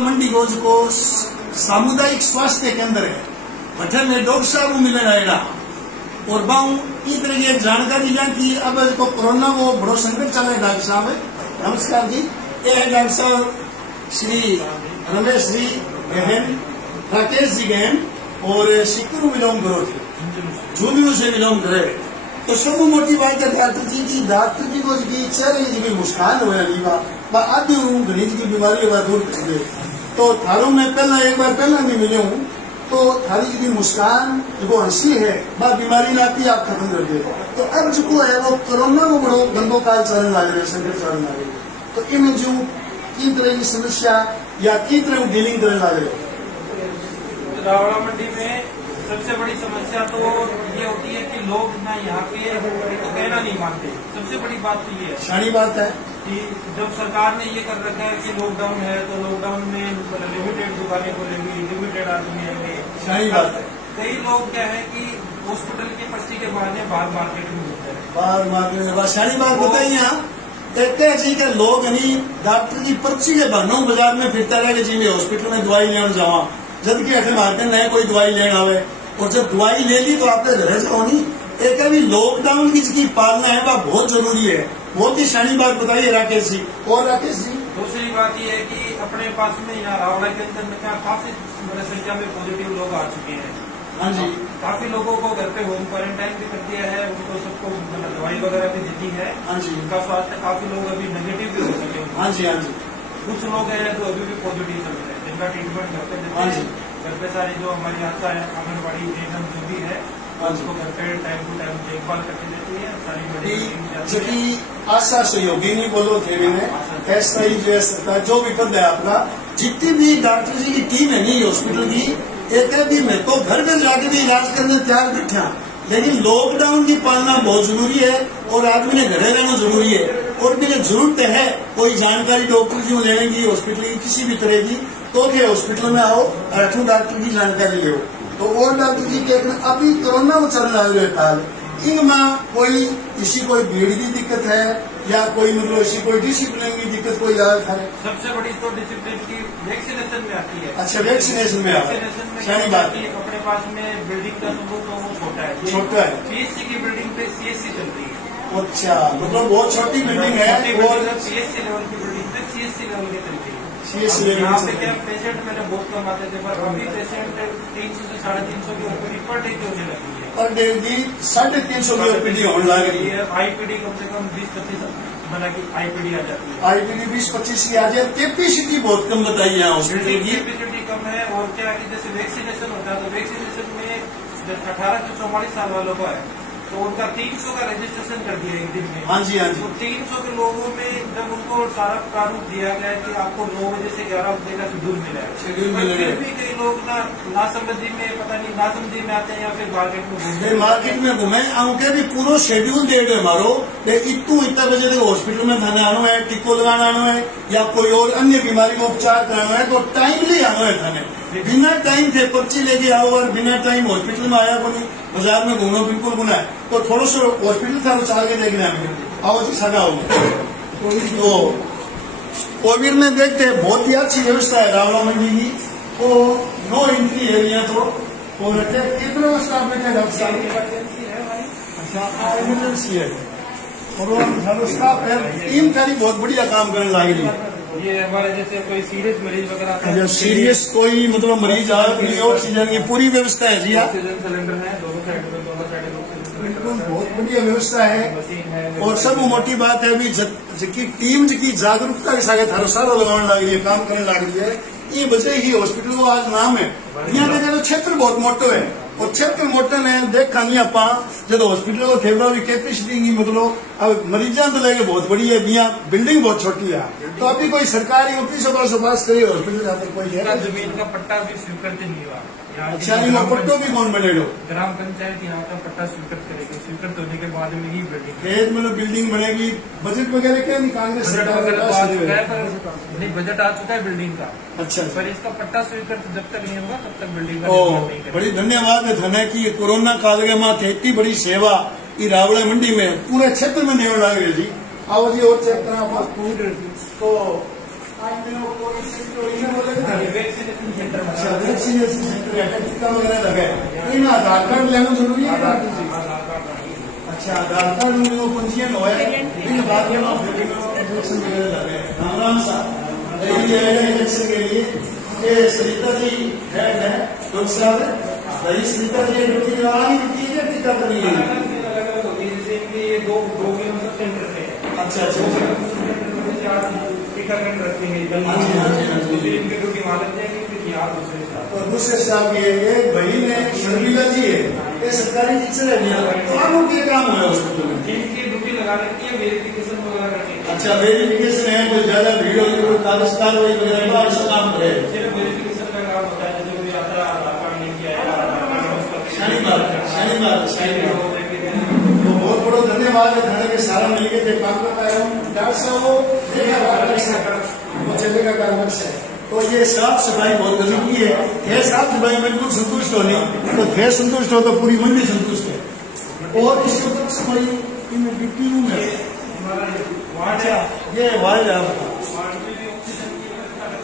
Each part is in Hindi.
मंडी रोज को सामुदायिक स्वास्थ्य केंद्र है भट्टे में डॉक्टर साहब मिलने आएगा और बाऊ ई तरह की एक जानकारी लिया कि अब को कोरोना वो बड़ो संकट चल रहा है। डॉक्टर साहब नमस्कार जी। ये है डॉक्टर साहब श्री रमेश जी गहन, राकेश जी गहन और शिकरू विलोम करो थे जो भी उसे विलोम करे तो सब मोटी बात है डॉक्टर जी की डॉक्टर जी को चेहरे की मुस्कान हो रही आदि गणित की बीमारी दूर कर दे। तो थारों में पहला एक बार पहला भी मिले हूँ तो थारी की मुस्कान जो हंसी है वह बीमारी ना आती आप खत्म कर दे। तो अब जो है वो कोरोना में बड़ो गंदो काल चलने लग रहे संकट चलने लग रहे तो इन जो की तरह की समस्या या की तरह डीलिंग करने लग रहे। रावड़ा मंडी में सबसे बड़ी समस्या तो ये होती है कि लोग ना यहाँ पे तो कहना नहीं मानते। सबसे बड़ी बात तो ये है, सारी बात है कि जब सरकार ने ये कर रखा है कि लॉकडाउन है तो लॉकडाउन में लिमिटेड दुकानें खोलेंगी, लिमिटेड आदमी आएंगे। सारी बात है। कई लोग क्या है कि हॉस्पिटल की पर्ची के बहाने बाहर मार्केट में घूमते हैं। बाहर मार्केट में सारी बात बताइए यहाँ कहते जी के लोग नहीं डॉक्टर की पर्ची के बहानों बाजार में फिरता रहे जी मैं हॉस्पिटल में दवाई लेने जावा जबकि ऐसे मार्केट में कोई दवाई लेना आवे और जब दवाई ले ली तो आपने घर जाओ नहीं। एक अभी लॉकडाउन की जिसकी पालना है वह बहुत जरूरी है। बहुत ही शानी बात बताइए राकेश जी। और राकेश जी दूसरी बात यह है कि अपने पास में यहाँ रावड़ा के अंदर में क्या काफी बड़ी संख्या में पॉजिटिव लोग आ चुके हैं। हाँ जी। काफी लोगों को घर पे होम क्वारंटाइन भी कर दिया है, उनको सबको दवाई वगैरह भी दी थी है। हाँ जी। उनका स्वास्थ्य काफी लोग अभी नेगेटिव भी हो चुके हैं। हाँ जी। हाँ जी। कुछ लोग हैं जो अभी भी पॉजिटिव चल रहे हैं जिनका ट्रीटमेंट घर पे देते हाँ हैं। जी। घर पे सारी जो हमारी आशा है आंगनबाड़ी एनएम जो भी है उसको घर पे टाइम टू टाइम देखभाल करके देती है। सारी मेडिसिन आशा सहयोगी नहीं बोलो थे ऐसा ही जो है सकता है जो भी पद है आपका जितनी भी डॉक्टर जी की टीम है नहीं हॉस्पिटल की एक है भी मैं तो घर घर जाके भी इलाज करने तैयार बैठा लेकिन लॉकडाउन की पालना बहुत जरूरी है और आदमी ने घरे रहना जरूरी है। और भी जरूरत है कोई जानकारी डॉक्टर जी लेने की हॉस्पिटल की किसी भी तरह की तो क्या हॉस्पिटल में आओ और अठू डॉक्टर की जानकारी लो। तो और डॉक्टर जी कहते अभी कोरोना में चल रहा है काल इनमें कोई इसी कोई भीड़ की दिक्कत है या कोई मतलब इसी कोई डिसिप्लिन की दिक्कत कोई ज्यादा है। सबसे बड़ी तो डिसिप्लिन की वैक्सीनेशन में आती है। अच्छा वैक्सीनेशन में आती है। सही बात है। अपने पास में बिल्डिंग का समूह तो वो छोटा है, छोटा है। पीएससी की बिल्डिंग पे सीएससी चल रही है। अच्छा मतलब बहुत छोटी बिल्डिंग है और पीएससी लेवल की बिल्डिंग पे सीएससी लेवल की चल रही है। सीएससी लेवल यहाँ पे क्या पेशेंट मेरे बहुत कम आते थे पर अभी पेशेंट 300 से 350 की ओपीडी पर डे की होने लगी है। पर डे की 350 की ओपीडी होने लग रही है। आईपीडी कम से कम 20-25 बना की आईपीडी आ जाती है। आईपीडी 20-25 की आ जाए। कैपेसिटी बहुत कम बताई है हॉस्पिटल की। कैपेसिटी कम है और क्या है जैसे वैक्सीनेशन होता है तो वैक्सीनेशन में 18 से 44 साल वालों को है तो उनका 300 का रजिस्ट्रेशन कर दिया एक दिन में। हाँ जी। हाँ जी। तो 300 के लोगों में जब उनको सारा प्रारूप दिया गया कि आपको 9 बजे से 11 बजे का शेड्यूल मिला है फिर भी कई लोग ना समझी में पता नहीं ना समझी में आते हैं या फिर मार्केट में घूमते मार्केट में घूमे उनके भी पूरा शेड्यूल दे दो हमारो इतना बजे तक हॉस्पिटल में थाने आना है टीको लगाना आना है या कोई और अन्य बीमारी का उपचार कराना है तो टाइमली आना है थाने। बिना टाइम थे पर्ची लेके आओ और बिना टाइम हॉस्पिटल में आया को नहीं बाजार में घूमना बिल्कुल गुना है। तो थोड़ा सा हॉस्पिटल था चाल के देखना है आओ जी सगा होगा। तो कोविड में देखते हैं बहुत ही अच्छी व्यवस्था है रावड़ा मंडी की। तो नो एंट्री है यहाँ तो और कितना स्टाफ में क्या डॉक्टर साहब? अच्छा इमरजेंसी है और स्टाफ है टीम सारी बहुत बढ़िया काम करने लगी है। ये हमारे जैसे कोई सीरियस मरीज वगैरह अच्छा सीरियस कोई मतलब मरीज आए ऑक्सीजन की पूरी व्यवस्था है जी। ऑक्सीजन सिलेंडर है दोनों साइड बिल्कुल बहुत बढ़िया व्यवस्था है। मशीन है और सब मोटी बात है अभी जिसकी टीम जिसकी जागरूकता के साथ थारो सारा लगाने लग रही है काम करने लग रही है। ये वजह ही हॉस्पिटल को आज नाम है। यहाँ देखा तो क्षेत्र बहुत मोटो है और क्षेत्र मोटे ने देखा नहीं आप जो हॉस्पिटल को थे कैपेसिटी की मतलब अब मरीजा तो लेके बहुत बड़ी है यहाँ बिल्डिंग बहुत छोटी है। तो अभी कोई सरकारी ऑफिस पास करिए हॉस्पिटल यहाँ पर कोई है जमीन का पट्टा भी स्वीकृत नहीं हुआ। अच्छा नहीं पट्टो भी कौन बनेगा? ग्राम पंचायत यहाँ का पट्टा स्वीकृत करेगी। स्वीकृत होने के बाद में ही बिल्डिंग खेत मतलब बिल्डिंग बनेगी। बजट वगैरह क्या नहीं कांग्रेस सरकार नहीं बजट आ चुका है बिल्डिंग का। अच्छा पर इसका पट्टा स्वीकृत जब तक नहीं होगा तब तक बिल्डिंग का निर्माण नहीं करेंगे। बड़ी धन्यवाद है धने की कोरोना काल के माँ इतनी बड़ी सेवा ये रावड़ा मंडी में पूरे क्षेत्र में देने लग रही जी। आओ जी और चेक करा तो वैक्सीनेशन सेंटर में अच्छा वैक्सीनेशन सेंटर है, टीका वगैरह लगे इन आधार कार्ड लेना जरूरी है। अच्छा आधार कार्ड में वो पंजीयन हो इन बात में वैक्सीन वगैरह लगे। राम राम साहब ये इलेक्शन के लिए ये सरिता जी हेड है डॉक्टर साहब रही सरिता जी ड्यूटी लगानी ड्यूटी है टीका करनी है। अलग-अलग होगी, जैसे कि ये 2 किलोमीटर सेंटर पे है। अच्छा टीकाकरण रखेंगे हाँ जी, हाँ जी, हाँ जी। दूसरी इनकी ड्यूटी वहाँ लग जाएगी, फिर यहाँ दूसरे साथ। और दूसरे साहब ये एक बहन है शर्मिला जी है ये सरकारी टीचर है भैया तो आप लोग ये काम हुआ हॉस्पिटल में। जिनकी ड्यूटी लगा रखी है वेरिफिकेशन वगैरह करके। अच्छा वेरिफिकेशन है कोई ज्यादा भीड़ होगी कोई कागजदार वगैरह का ऐसा काम करे। सिर्फ वेरिफिकेशन का काम होता है, जैसे कोई आता है आधार कार्ड नहीं किया है, आधार कार्ड शनिवार तो बहुत बड़ा धन्यवाद है थाने के सारा मिलके जो काम कर पाए हम डॉक्टर साहब वो चलेगा कार्य से। तो ये साफ सफाई बहुत जरूरी है। थे साफ सफाई बिल्कुल संतुष्ट हो नहीं तो थे संतुष्ट हो तो पूरी मंडी संतुष्ट है। और इसके ऊपर सफाई इनमें ड्यूटी रूम है। अच्छा ये वार्ड है आपका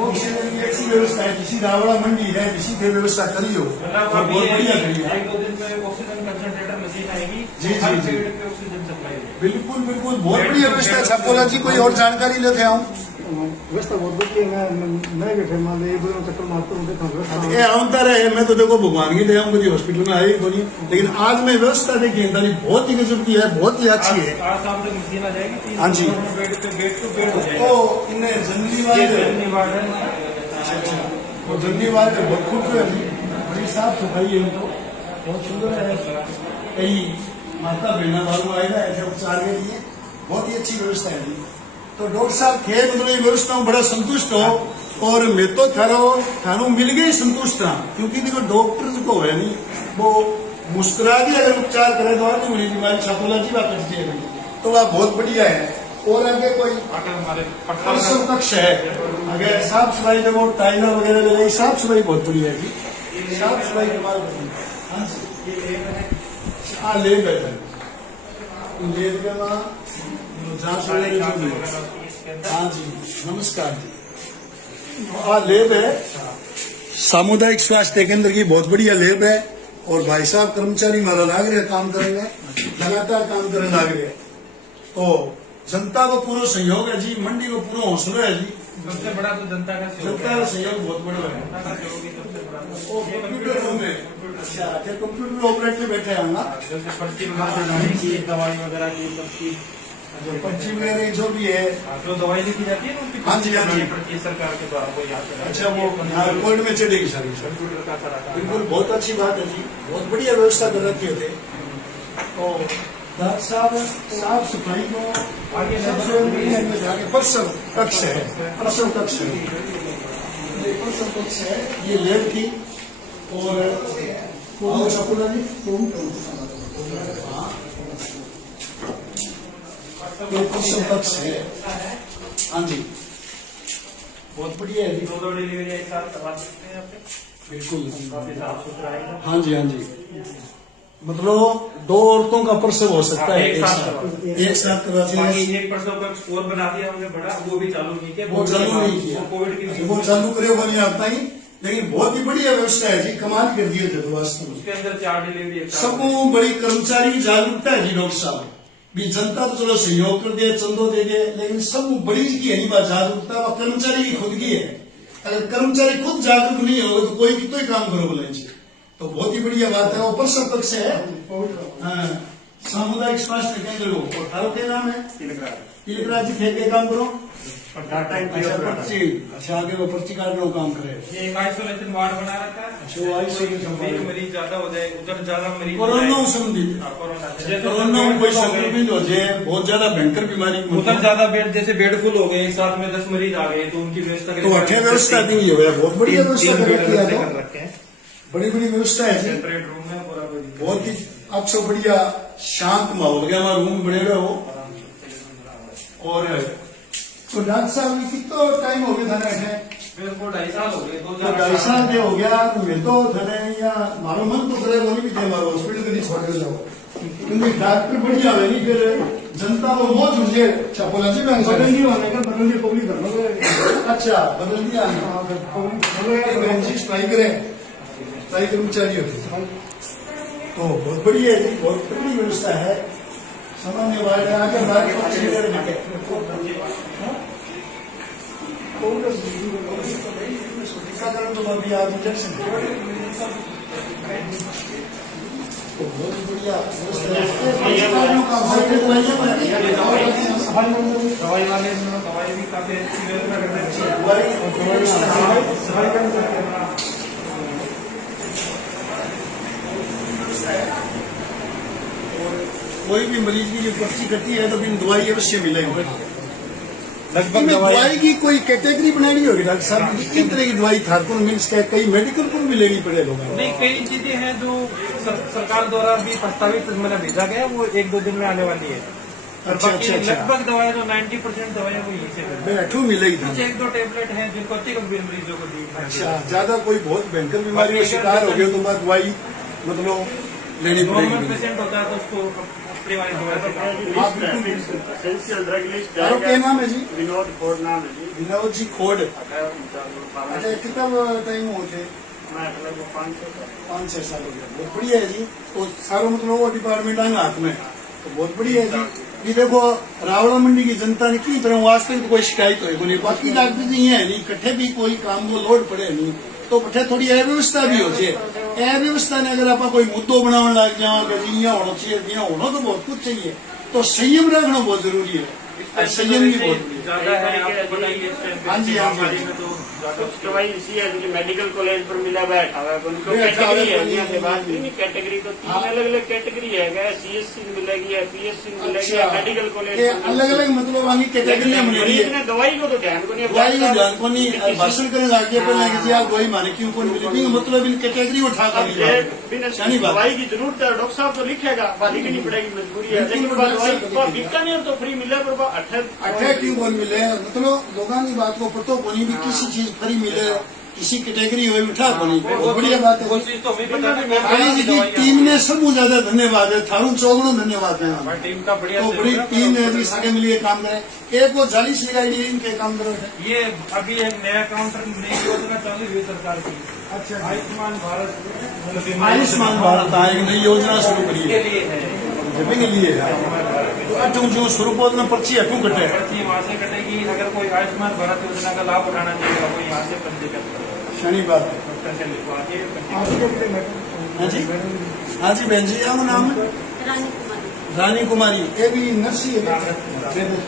ऑक्सीजन की अच्छी व्यवस्था है, किसी रावड़ा मंडी है किसी भी व्यवस्था करी हो और बहुत बढ़िया करी है। 1-2 दिन में ऑक्सीजन कंसंट्रेटर मशीन आएगी, जी, हर जी, जी। पेड़ पे ऑक्सीजन सप्लाई होगी। बिल्कुल बिल्कुल बहुत बढ़िया व्यवस्था है। छापोला जी कोई और जानकारी लेते आऊँ व्यवस्था बहुत बढ़िया है। मैं बैठे मान लो 1-2 चक्कर मारता हूँ देखा व्यवस्था ये आउंता रहे मैं तो देखो भगवान की दया मुझे हॉस्पिटल में आई कोनी लेकिन आज मैं व्यवस्था देखी ताली बहुत ही गजब की है बहुत ही अच्छी है। आज शाम तक मशीन आ जाएगी, 3 हाँ जी। बेड पे बेड टू बेड हो तो जाएगा। इन्हें जनरली ये वार्ड जनरल वार्ड है। तो जनरली वार्ड बहुत खूब है बड़ी साफ सफाई है उनको बहुत सुंदर है। कई माता बहना बाबू आएगा ऐसे उपचार के लिए बहुत ही अच्छी व्यवस्था है। तो डॉक्टर साहब थे मतलब ये व्यवस्था में बड़ा संतुष्ट हो और मैं तो थानो मिल गई संतुष्ट था क्योंकि देखो डॉक्टर को है नहीं वो मुस्कुरा के अगर उपचार करे तो आदमी मिली बीमारी छापोला जी वापस दिए तो वह बहुत बढ़िया है। और आगे कोई हमारे प्रसव कक्ष है आगे साफ सफाई देखो टाइलर वगैरह लगाई साफ सफाई बहुत बढ़िया है। साफ सफाई कमाल करनी हाँ जी हाँ लेब है लेब के वहाँ जांच वगैरह जो भी है। हाँ जी नमस्कार जी हाँ लेब है सामुदायिक स्वास्थ्य केंद्र की बहुत बढ़िया लेब है और भाई साहब कर्मचारी हमारा लाग रहे काम करेंगे लगातार काम करने लाग रहे तो जनता को पूरा सहयोग है जी मंडी को पूरा हौसला है जी। सबसे बड़ा तो जनता का सहयोग जनता का सहयोग बहुत बड़ा है। जनता का सहयोग ही सबसे बड़ा वो कंप्यूटर रूम में अच्छा फिर कंप्यूटर ऑपरेटर बैठे हैं ना जैसे पर्ची वगैरह लगाने की दवाई वगैरह की सबकी जो पर्ची वगैरह जो भी है जो दवाई लिखी जाती है ना उसकी हाँ जी, हाँ जी। पर्ची सरकार के द्वारा वो याद कराई अच्छा वो रिकॉर्ड में चलेगी सारी कंप्यूटर का सारा काम। बिल्कुल बहुत अच्छी बात है जी बहुत बढ़िया व्यवस्था कर रखी थे। तो डॉक्टर साहब साफ सफाई को आगे आगे प्रसव कक्ष है प्रसव कक्ष है ये प्रसव कक्ष है ये लैब की और छपुला जी हाँ ये प्रसव कक्ष है हाँ जी बहुत बढ़िया है जी 2 डिलीवरी एक साथ करवा सकते हैं यहाँ पे, बिल्कुल काफी साफ सुथरा है। हाँ जी हाँ जी मतलब 2 औरतों का प्रसव हो सकता है एक साथ करवा बाकी चाहिए। एक प्रसव का स्कोर बना दिया हमने बड़ा, वो भी चालू नहीं किया। वो चालू नहीं किया कोविड की वो चालू करे वो नहीं आता ही लेकिन बहुत ही बढ़िया व्यवस्था है जी कमाल कर दिए थे वास्तव में। उसके अंदर 4 डिलीवरी एक साथ। सबको बड़ी कर्मचारी की जागरूकता है जी डॉक्टर साहब भी जनता तो चलो सहयोग कर दिया चंदो दे दिए लेकिन सब बड़ी की है नहीं बात जागरूकता वो कर्मचारी की खुद की है। अगर कर्मचारी खुद जागरूक नहीं होगा तो कोई कितना ही काम करो बोले जी तो बहुत ही बढ़िया बात है। ऊपर सब तक से है हाँ, सामुदायिक स्वास्थ्य केंद्र को थारो के नाम है तिलकराज जी थे के काम करो अच्छा पर्ची अच्छा आगे वो पर्ची काट लो काम करे। ये एक आइसोलेशन वार्ड बना रखा है। अच्छा, आइसोलेशन वार्ड। एक मरीज ज्यादा हो जाए उधर ज्यादा मरीज कोरोना संबंधित कोरोना में कोई संक्रमित हो जाए बहुत ज्यादा भयंकर बीमारी उधर ज्यादा बेड जैसे बेड फुल हो गए एक साथ में 10 मरीज आ गए तो उनकी व्यवस्था के तो लिए अठे व्यवस्था दी हुई है बहुत बढ़िया व्यवस्था कर रखी है कर तो रखे हैं। बड़ी बड़ी व्यवस्था है जी सेपरेट रूम है पूरा बहुत ही अच्छा बढ़िया शांत माहौल गया हमारा रूम बनेगा वो। और तो डॉक्टर साहब ये कितना टाइम हो गया था ना मेरे को 2.5 साल हो गए तो 2.5 साल हो गया मैं तो थे या मारो मन तो करे बोली भी थे हमारा हॉस्पिटल कभी छोड़ जाओ क्योंकि डॉक्टर बढ़िया है नहीं फिर जनता को मौज मुझे छपोला जी में बदल नहीं होने का बदल दिया पब्लिक धर्म अच्छा बदल दिया पब्लिक जी स्ट्राइकर है, स्ट्राइक कर्मचारी होते हैं। तो बहुत बढ़िया है जी, बहुत बड़ी व्यवस्था है। सामान्य वार्ड है, आगे बाहर टीकाकरण तो अभी आज इंजेक्शन तो बहुत बढ़िया दवाई वाले दवाई भी काफी अच्छी कोई भी मरीज की जो पर्ची कटी है तो फिर दवाई अवश्य मिलेगी। लगभग दवाई की कोई कैटेगरी बनानी होगी डॉक्टर साहब, किस तरह की दवाई था कौन मिल सकता है, कई मेडिकल को भी लेनी पड़े लोगों को। नहीं, कई चीजें हैं जो सरकार द्वारा भी प्रस्तावित मतलब भेजा गया, वो 1-2 दिन में आने वाली है। अच्छा अच्छा अच्छा, लगभग दवाएं जो 90% दवाइयां वो यहीं से मिलती हैं। बैठू मिलेगी। कुछ 1-2 टेबलेट हैं जिनको अति गंभीर मरीजों को दी। अच्छा, ज्यादा कोई बहुत भयंकर बीमारी का शिकार हो गया तो बाद दवाई मतलब लेनी नॉर्मल पड़ेगी। पेशेंट होता है तो उसको अपनी वाली दवा से एसेंशियल ड्रग लिस्ट और क्या नाम है जी? विनोद खोड़ नाम है जी। विनोद जी खोड़। अच्छा, कितना टाइम होते? 5-6 साल हो गया। बहुत बढ़िया है जी। तो सारा मतलब वो डिपार्टमेंट आएंगे हाथ में तो बहुत बढ़िया है जी। ये देखो रावड़ा मंडी की जनता ने की तरह वास्ते में कोई शिकायत होगी नहीं, बाकी डॉक्टर जी है नहीं कट्ठे भी कोई काम को लोड पड़े नहीं तो पट्ठे थोड़ी अव्यवस्था भी हो जाए। अव्यवस्था ने अगर आप कोई मुद्दों बनाने लग जाओ जिया होना चाहिए दिया होना तो बहुत कुछ चाहिए, तो संयम रखना बहुत जरूरी है। और संयम भी बहुत ज्यादा है, आपको बताइए। हाँ जी, हाँ जी। कुछ दवाई इसी है कि मेडिकल कॉलेज पर मिला बैठा हुआ है, उनको बैठा हुआ है, कैटेगरी है। बात नहीं कैटेगरी तो 3 अलग अलग कैटेगरी है, सीएससी मिलेगी है, पीएससी मिलेगी है, मेडिकल कॉलेज अलग अलग मतलब आगे कैटेगरियां मिलेगी है। ने दवाई को तो ध्यान को नहीं दवाई को ध्यान को नहीं भाषण करने लगे पहले कि जी आप दवाई माने क्यों कौन मिलेगी मतलब इन कैटेगरी उठा कर दवाई की जरूरत है, डॉक्टर साहब तो लिखेगा, लिखनी पड़ेगी, मजबूरी है। लेकिन दवाई बीकानेर तो फ्री मिले पर 18 क्यों कौन मिले मतलब लोगों की बात को पतो को नहीं भी किसी चीज फ्री मिले किसी कैटेगरी हुई उठा को नहीं। बहुत बढ़िया बात है। कोशिश तो हमें बताने में जी की टीम ने सबू ज्यादा धन्यवाद है, थारू चौगुणों धन्यवाद है। टीम का बढ़िया तो बड़ी टीम है जी, सारे मिलिए काम करे। एक वो जाली सिलाई इनके काम करो है। ये अभी एक नया काउंटर नई योजना चालू हुई सरकार की। अच्छा, आयुष्मान भारत आयुष्मान भारत एक नई योजना शुरू करी के है लिए है। जब के लिए अटू जो शुरू में पर्ची अटू कटे पर्ची वहाँ से कटेगी। अगर कोई आयुष्मान भारत योजना का लाभ उठाना चाहेगा वो यहाँ से पंजीकृत करेगा, शनि बात है। डॉक्टर से लिखवा के पंजीकृत। हाँ जी, हाँ जी बहन जी, क्या नाम है? रानी कुमारी। ये भी नर्सी है।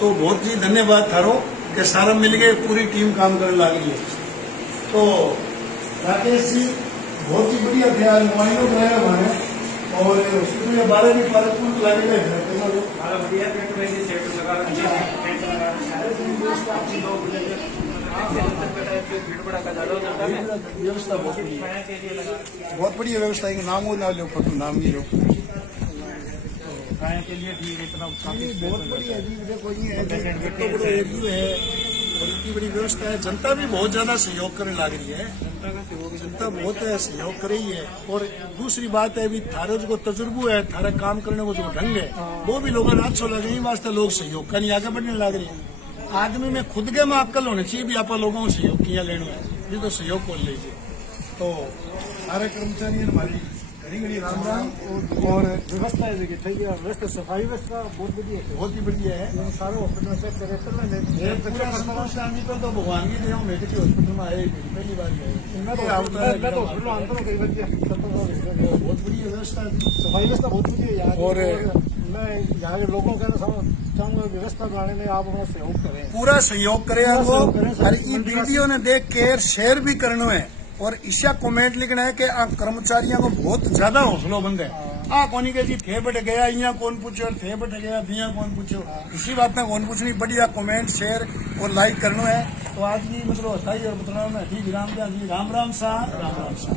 तो बहुत ही धन्यवाद थारो कि सारा मिल के पूरी टीम काम करने लगी है। तो राकेश जी बहुत ही बढ़िया थे, आज नुमाइंदों कराया हमारे और हॉस्पिटल के बारे में पारकपुर लगे बढ़िया पेट में सेट लगा व्यवस्था बहुत बढ़िया व्यवस्था है। नाम वो ना लो फोटो नाम नहीं लो खाने के लिए भी इतना काफी बहुत बढ़िया जी। देखो ये है और इतनी बड़ी व्यवस्था है। जनता भी बहुत ज्यादा सहयोग करने लग रही है। जनता बहुत सहयोग कर रही है। और दूसरी बात है भी थारे जो तजुर्बो है, थारा काम करने को जो ढंग है वो भी लोगों ने अच्छा लगे, वास्ते लोग सहयोग करने आगे बढ़ने लग रही है। आदमी में खुद के में अक्ल होनी चाहिए भी आप लोगों को सहयोग किया लेना है, ये तो सहयोग कर लीजिए। तो सारे कर्मचारी हमारी घड़ी राम राम। और व्यवस्था है देखिए ठीक है, व्यवस्था सफाई व्यवस्था बहुत बढ़िया है, बहुत ही बढ़िया है। सारे हॉस्पिटल से करेक्टर में तो भगवान की देव मेडिकल हॉस्पिटल में आए पहली बार मैं तो हॉस्पिटल आंता हूँ कई बच्चे। बहुत बढ़िया व्यवस्था है। सफाई व्यवस्था बहुत बढ़िया है यहाँ की। और मैं यहाँ के लोगों का चाहूंगा व्यवस्था बनाने में आप अपना सहयोग करें, पूरा सहयोग करे यार वो। सहयोग करें, और ये वीडियो ने देख के शेयर भी करना है और इसका कमेंट लिखना है कि आप कर्मचारियों को बहुत ज्यादा हौसला बंद है। आ कौन के जी थे बट गया यहाँ कौन पूछो, थे बट गया दिया कौन पूछो, इसी बात में कौन पूछनी। बढ़िया कमेंट शेयर और लाइक करना है। तो आज की मतलब होता ही और बताना ठीक राम राम सा राम राम सा।